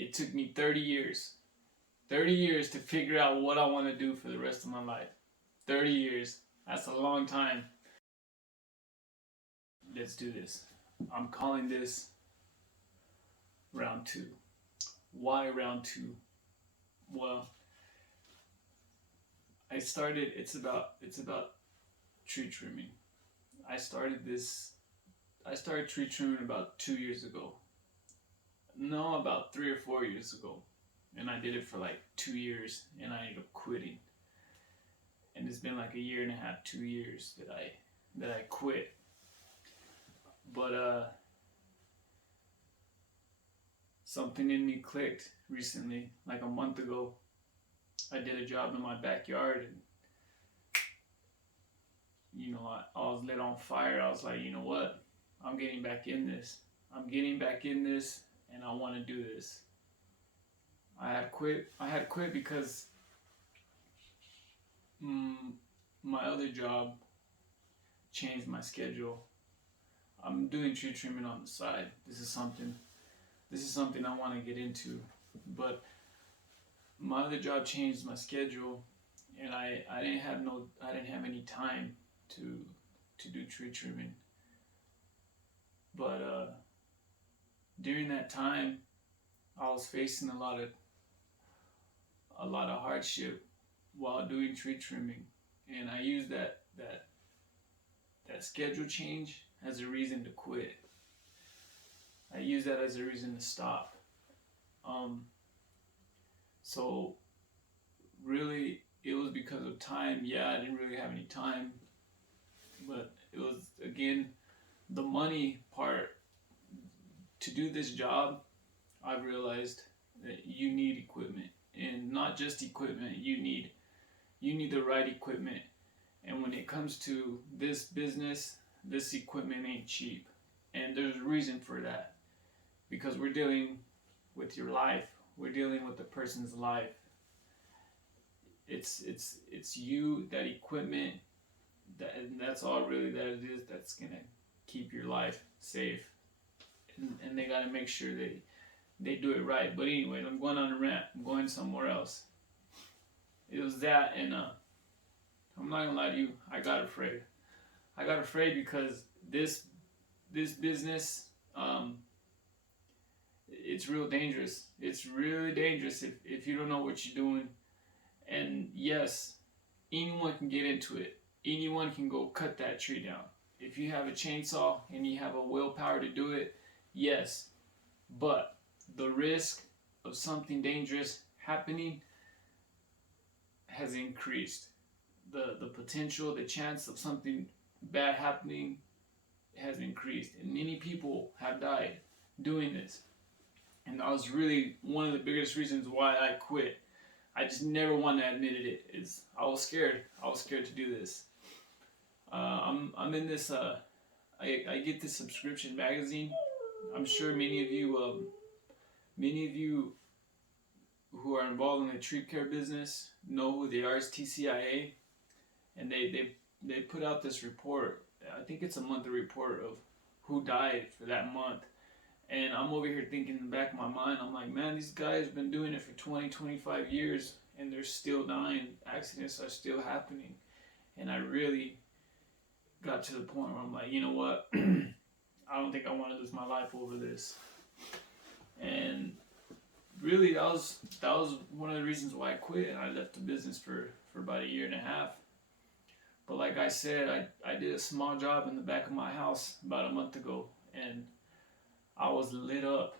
it took me 30 years. 30 years to figure out what I want to do for the rest of my life. 30 years. That's a long time. Let's do this. I'm calling this round two. Why round two? Well, it's about tree trimming. I started this I started tree trimming about 2 years ago. No, about 3 or 4 years ago. And I did it for like 2 years and I ended up quitting. And it's been like a year and a half, 2 years that I quit. But something in me clicked recently, like a month ago. I did a job in my backyard and I was lit on fire. I was like, you know what? I'm getting back in this. I'm getting back in this and I want to do this. I had quit because mm, my other job changed my schedule. I'm doing tree trimming on the side. This is something I want to get into, but my other job changed my schedule, and I didn't have any time to do tree trimming. But during that time, I was facing a lot of hardship while doing tree trimming, and I used that schedule change as a reason to quit. I used that as a reason to stop. Um, so really, it was because of time. Yeah, I didn't really have any time, but it was again the money part. To do this job, I've realized that you need equipment, and not just equipment. You need the right equipment. And when it comes to this business, this equipment ain't cheap, and there's a reason for that, because we're dealing with your life. We're dealing with the person's life. It's you, that equipment, and that's all really that it is. That's gonna keep your life safe, and they gotta make sure they do it right. But anyway, I'm going on a rant. I'm going somewhere else. It was that, and I'm not gonna lie to you. I got afraid. I got afraid because this business, it's real dangerous. It's really dangerous if you don't know what you're doing. And yes, anyone can get into it. Anyone can go cut that tree down. If you have a chainsaw and you have a willpower to do it, yes. But the risk of something dangerous happening has increased. The potential, the chance of something bad happening has increased. And many people have died doing this. And that was really one of the biggest reasons why I quit. I just never wanted to admit it. Is I was scared. I was scared to do this. I'm in this. I get this subscription magazine. I'm sure many of you who are involved in the tree care business know who they are. It's TCIA, and they put out this report. I think it's a monthly report of who died for that month. And I'm over here thinking in the back of my mind, I'm like, man, these guys have been doing it for 20, 25 years, and they're still dying. Accidents are still happening. And I really got to the point where I'm like, you know what? I don't think I want to lose my life over this. And really, that was one of the reasons why I quit, and I left the business for about a year and a half. But like I said, I did a small job in the back of my house about a month ago, and I was lit up.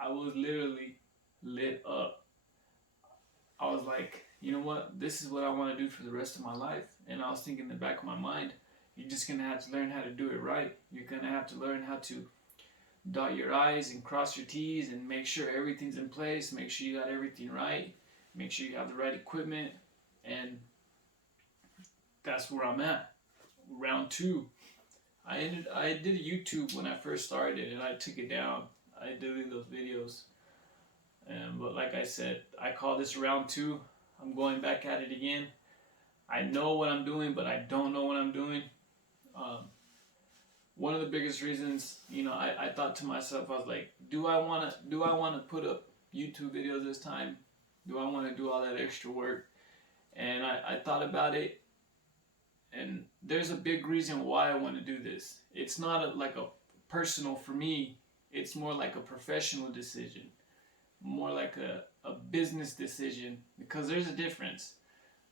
I was literally lit up. I was like, you know what? This is what I want to do for the rest of my life. And I was thinking in the back of my mind, you're just going to have to learn how to do it right. You're going to have to learn how to dot your I's and cross your T's and make sure everything's in place. Make sure you got everything right. Make sure you have the right equipment. And that's where I'm at. Round two. I did a YouTube when I first started, and I took it down. I deleted those videos. But like I said, I call this round two. I'm going back at it again. I know what I'm doing, but I don't know what I'm doing. Um, One of the biggest reasons, I thought to myself, I was like, do I wanna put up YouTube videos this time? Do I want to do all that extra work? And I thought about it, and there's a big reason why I want to do this. It's not like a personal for me, it's more like a professional decision, more like a business decision, because there's a difference.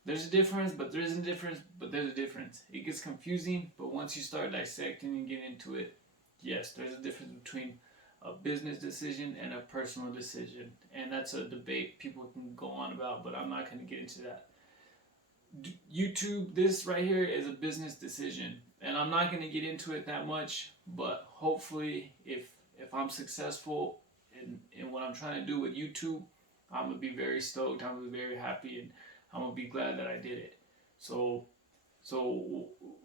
There's a difference, but there isn't a difference, but there's a difference. It gets confusing, but once you start dissecting and get into it, yes, there's a difference between a business decision and a personal decision. And that's a debate people can go on about, but I'm not going to get into that. YouTube, this right here is a business decision, and I'm not going to get into it that much, but hopefully if I'm successful in what I'm trying to do with YouTube, I'm going to be very stoked, I'm going to be very happy, and I'm going to be glad that I did it. So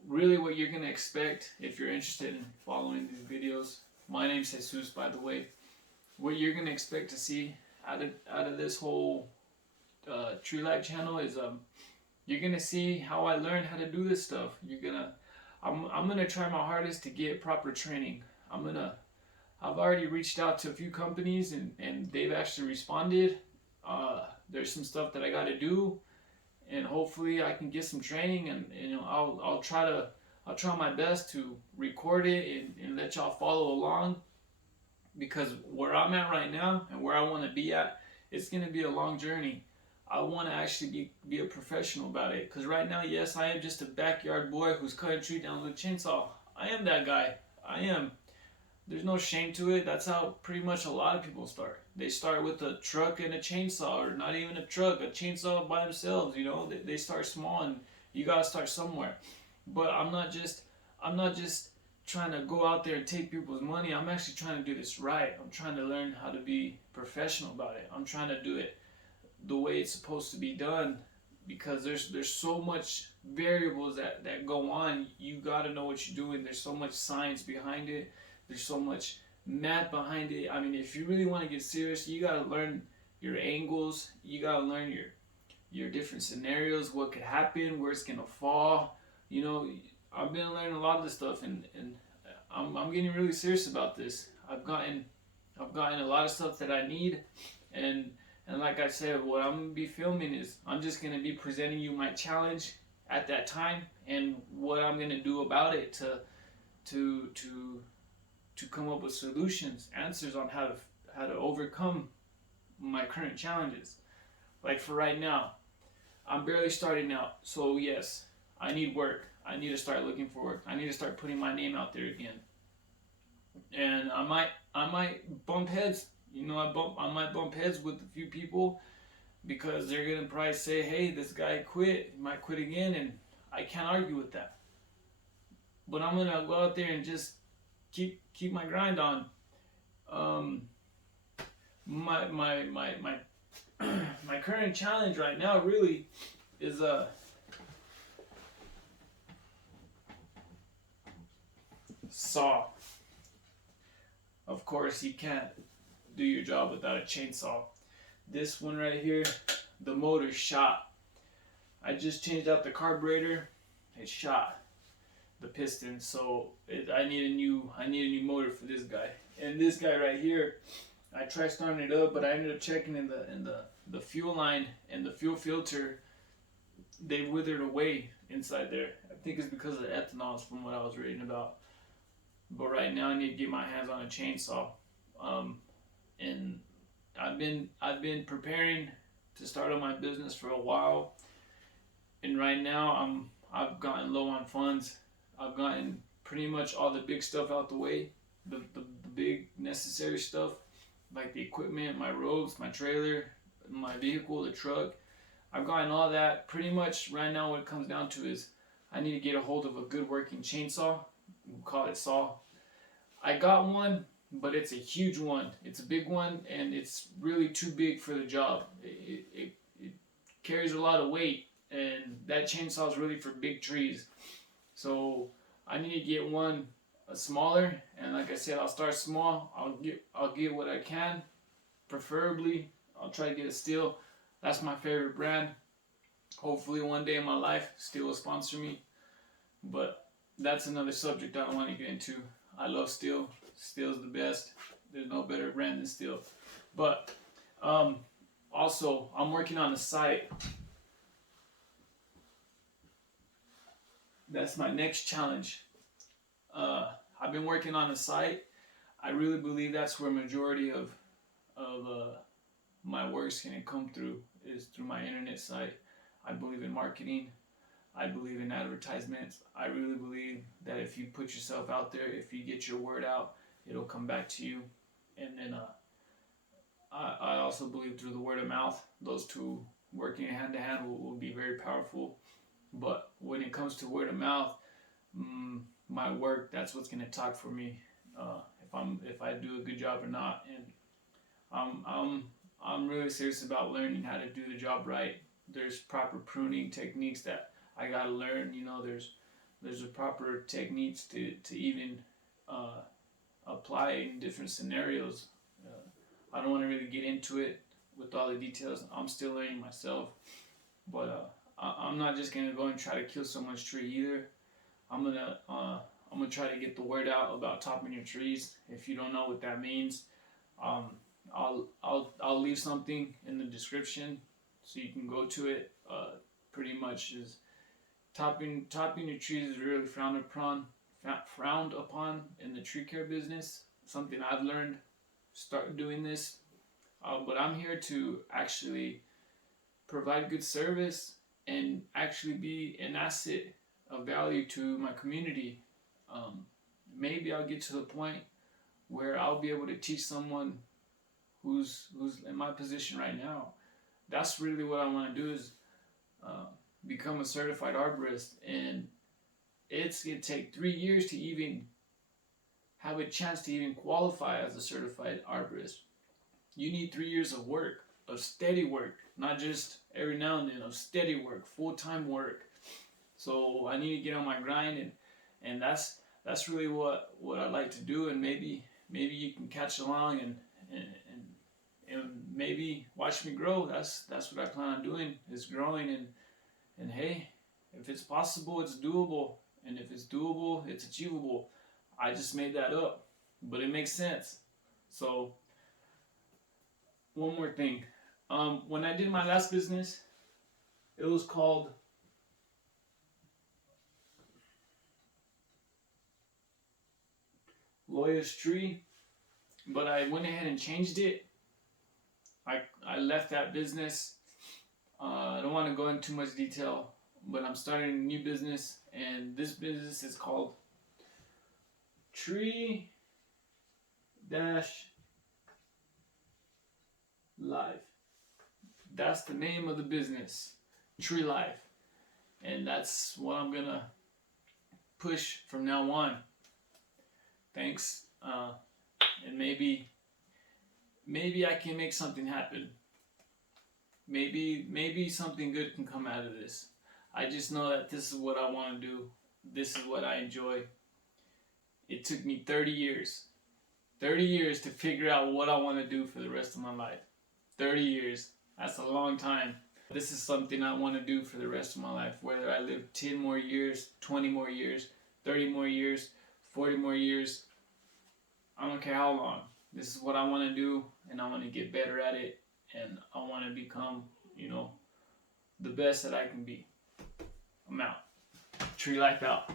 really what you're going to expect if you're interested in following these videos, my name's Jesus, by the way, what you're going to expect to see out of this whole Tree Life channel is you're gonna see how I learned how to do this stuff. I'm gonna try my hardest to get proper training. I've already reached out to a few companies and they've actually responded. There's some stuff that I got to do, and hopefully I can get some training, and I'll try my best to record it and let y'all follow along, because where I'm at right now and where I want to be at, it's gonna be a long journey. I want to actually be a professional about it, because right now, yes, I am just a backyard boy who's cutting tree down with a chainsaw. I am that guy. I am. There's no shame to it. That's how pretty much a lot of people start. They start with a truck and a chainsaw, or not even a truck, a chainsaw by themselves. They start small, and you gotta start somewhere. But I'm not just trying to go out there and take people's money. I'm actually trying to do this right. I'm trying to learn how to be professional about it. I'm trying to do it the way it's supposed to be done, because there's so much variables that go on. You got to know what you're doing. There's so much science behind it. There's so much math behind it. I mean, if you really want to get serious, you got to learn your angles. You got to learn your different scenarios, what could happen, where it's gonna fall. I've been learning a lot of this stuff, and I'm getting really serious about this. I've gotten a lot of stuff that I need, and like I said, what I'm going to be filming is I'm just going to be presenting you my challenge at that time, and what I'm going to do about it to come up with solutions, answers on how to overcome my current challenges. Like for right now, I'm barely starting out. So yes, I need work. I need to start looking for work. I need to start putting my name out there again. And I might bump heads. I might bump heads with a few people, because they're gonna probably say, "Hey, this guy quit. He might quit again," and I can't argue with that. But I'm gonna go out there and just keep my grind on. My my current challenge right now really is saw. Of course, you can't do your job without a chainsaw. This one right here, the motor shot. I just changed out the carburetor. It shot the piston, so I need a new motor for this guy. And this guy right here, I tried starting it up, but I ended up checking in the fuel line and the fuel filter. They withered away inside there. I think it's because of the ethanol, from what I was reading about. But right now, I need to get my hands on a chainsaw. And I've been preparing to start on my business for a while, and right now I've gotten low on funds. I've gotten pretty much all the big stuff out the way, the big necessary stuff, like the equipment, my ropes, my trailer, my vehicle, the truck. I've gotten all that. Pretty much right now what it comes down to is I need to get a hold of a good working chainsaw. We'll call it saw. I got one, but it's a huge one. It's a big one, and it's really too big for the job. It carries a lot of weight, and that chainsaw is really for big trees. So I need to get one smaller, and like I said, I'll start small. I'll get what I can. Preferably, I'll try to get a Stihl. That's my favorite brand. Hopefully one day in my life, Stihl will sponsor me. But that's another subject I don't want to get into. I love Stihl. Stihl's the best. There's no better brand than Stihl. But Also, I'm working on a site. That's my next challenge. I've been working on a site. I really believe that's where majority of my work's gonna come through, is through my internet site. I believe in marketing. I believe in advertisements. I really believe that if you put yourself out there, if you get your word out, it'll come back to you. And then I also believe through the word of mouth, those two working hand to hand will be very powerful. But when it comes to word of mouth, my work, that's what's gonna talk for me. If I do a good job or not. And I'm really serious about learning how to do the job right. There's proper pruning techniques that I gotta learn. There's a proper techniques to even apply in different scenarios. I don't want to really get into it with all the details. I'm still learning myself, but I'm not just gonna go and try to kill someone's tree either. I'm gonna try to get the word out about topping your trees. If you don't know what that means, I'll leave something in the description so you can go to it. Pretty much is topping your trees is really frowned upon in the tree care business. Something I've learned start doing this, but I'm here to actually provide good service and actually be an asset of value to my community. Maybe I'll get to the point where I'll be able to teach someone who's in my position right now. That's really what I want to do, is become a certified arborist, and it's gonna take 3 years to even have a chance to even qualify as a certified arborist. You need 3 years of work, of steady work, not just every now and then, of steady work, full-time work. So I need to get on my grind, and that's really what I like to do. And maybe you can catch along and maybe watch me grow. That's what I plan on doing, is growing. And hey, if it's possible, it's doable. And if it's doable, it's achievable. I just made that up, but it makes sense. So one more thing. When I did my last business, it was called Lawyer's Tree, but I went ahead and changed it. I left that business. I don't want to go into too much detail, but I'm starting a new business, and this business is called Tree Dash Life. That's the name of the business, Tree Life, and that's what I'm gonna push from now on. Thanks, and maybe I can make something happen. Maybe something good can come out of this. I just know that this is what I want to do. This is what I enjoy. It took me 30 years. 30 years to figure out what I want to do for the rest of my life. 30 years. That's a long time. This is something I want to do for the rest of my life. Whether I live 10 more years, 20 more years, 30 more years, 40 more years, I don't care how long. This is what I want to do, and I want to get better at it, and I want to become, the best that I can be. I'm out. Tree Life out.